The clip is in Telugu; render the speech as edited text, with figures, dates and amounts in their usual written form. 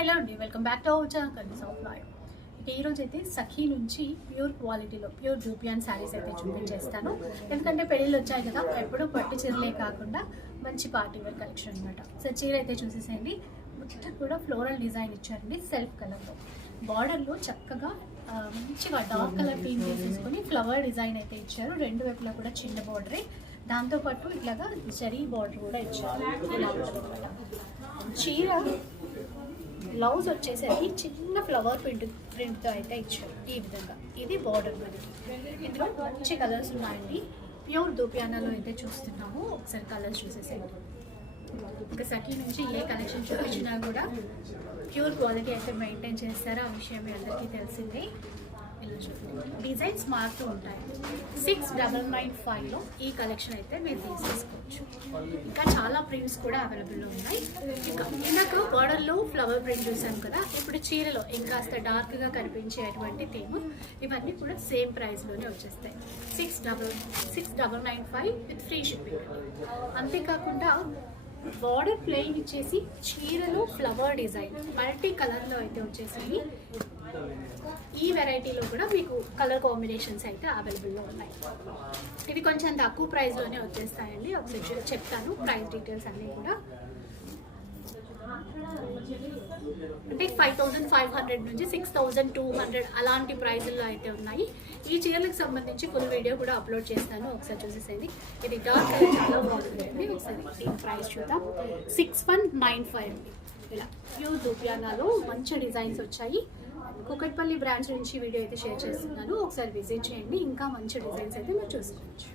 హలో అండి, welcome back to our channel కర్నీస్ ఆఫ్ లైఫ్. ఈ రోజు అయితే సఖీ నుంచి ప్యూర్ క్వాలిటీలో ప్యూర్ జూపియాన్ శారీస్ అయితే చూపించేస్తాను. ఎందుకంటే పెళ్ళిళ్ళు వచ్చాయి కదా, ఎప్పుడు పట్టు చీరలే కాకుండా మంచి పార్టీ వేర్ కలెక్షన్ అనమాట. సో చీర అయితే చూసేసేయండి. మొత్తం కూడా ఫ్లోరల్ డిజైన్ ఇచ్చారండి, సెల్ఫ్ కలర్లో. బార్డర్లో చక్కగా మంచిగా డార్క్ కలర్ థీమ్ తీసేసుకొని ఫ్లవర్ డిజైన్ అయితే ఇచ్చారు. రెండు వైపులా కూడా చిన్న బార్డరే, దాంతోపాటు ఇట్లాగా జరీ బార్డర్ కూడా ఇచ్చారు. ఇలా ఉంటుందన్నమాట. చీర బ్లౌజ్ వచ్చేసరికి చిన్న ఫ్లవర్ ప్రింట్తో అయితే ఇచ్చారు. ఈ విధంగా ఇది బార్డర్ మనకి. ఇందులో మంచి కలర్స్ ఉన్నాయండి. ప్యూర్ దూపియానాలో అయితే చూస్తున్నాము. ఒకసారి కలర్స్ చూసేసేయండి. ఇంకా సఖీ నుంచి ఏ కలెక్షన్ చూపించినా కూడా ప్యూర్ క్వాలిటీ అయితే మెయింటైన్ చేస్తారో ఆ విషయం మీ అందరికీ తెలిసిందే. డిజైన్స్ మారుతూ ఉంటాయి. 6995లో ఈ కలెక్షన్ అయితే మీరు తీసేసుకోవచ్చు. ఇంకా చాలా ప్రింట్స్ కూడా అవైలబుల్లో ఉన్నాయి. ఇంకా ఇందాక బార్డర్లో ఫ్లవర్ ప్రింట్ చూసాం కదా, ఇప్పుడు చీరలో ఇంకాస్త డార్క్గా కనిపించేటువంటి థీమ్ ఇవన్నీ కూడా సేమ్ ప్రైస్లోనే వచ్చేస్తాయి. 6995 విత్ ఫ్రీ షిప్పింగ్. అంతేకాకుండా బార్డర్ ప్లెయిన్ ఇచ్చేసి చీరలో ఫ్లవర్ డిజైన్ మల్టీ కలర్లో అయితే వచ్చేసి ఈ వెరైటీలో కూడా మీకు కలర్ కాంబినేషన్స్ అయితే అవైలబుల్లో ఉన్నాయి. ఇవి కొంచెం తక్కువ ప్రైస్లోనే వచ్చేస్తాయండి. ఒకసారి చెప్తాను ప్రైస్ డీటెయిల్స్ అన్నీ కూడా. అంటే 5500 నుంచి 6200 అలాంటి ప్రైజుల్లో అయితే ఉన్నాయి. ఈ చీరలకు సంబంధించి ఫుల్ వీడియో కూడా అప్లోడ్ చేస్తాను, ఒకసారి చూసేసేది. ఇది డార్క్ కలర్ చాలా బాగుంటుంది. ఒకసారి దీని ప్రైస్ చూద్దాం. 6195 అండి. ఇలా ప్యూర్ దూపియానాలో మంచి డిజైన్స్ వచ్చాయి. కుకట్పల్లి బ్రాంచ్ నుంచి వీడియో అయితే షేర్ చేస్తున్నాను, ఒకసారి విజిట్ చేయండి. ఇంకా మంచి డిజైన్స్ అయితే మీరు చూసుకోవచ్చు.